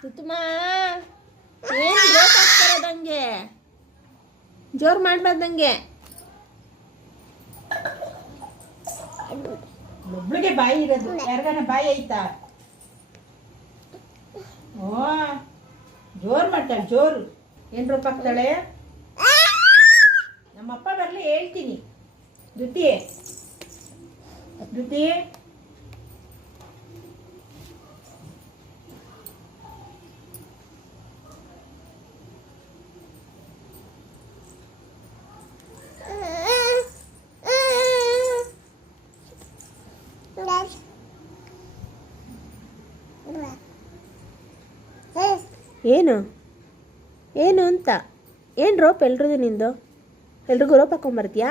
ತುತ್ತಮ್ಮ ಏನು ಬೇಕಾಗ್ತಿರೋದಂಗೆ ಜೋರು ಮಾಡಬಾರ್ದಂಗೆ. ಒಬ್ಳಿಗೆ ಬಾಯಿ ಇರೋದು, ಯಾರಿಗಾನ ಬಾಯಿ ಐತಾ? ಓ ಜೋರು ಮಾಡ್ತಾಳೆ, ಜೋರು. ಏನು ರೂಪಾಯಿ ಆಗ್ತಾಳೆ? ನಮ್ಮಪ್ಪ ಬರಲಿ ಹೇಳ್ತೀನಿ. ದುಡ್ಡಿ ದುಡ್ಡಿ ಏನು ಏನು ಅಂತ ಏನು ರೋಪ್ ಎಲ್ರದು ನಿಂದು? ಎಲ್ರಿಗೂ ರೋಪ್ ಹಾಕೊಂಬರ್ತೀಯಾ?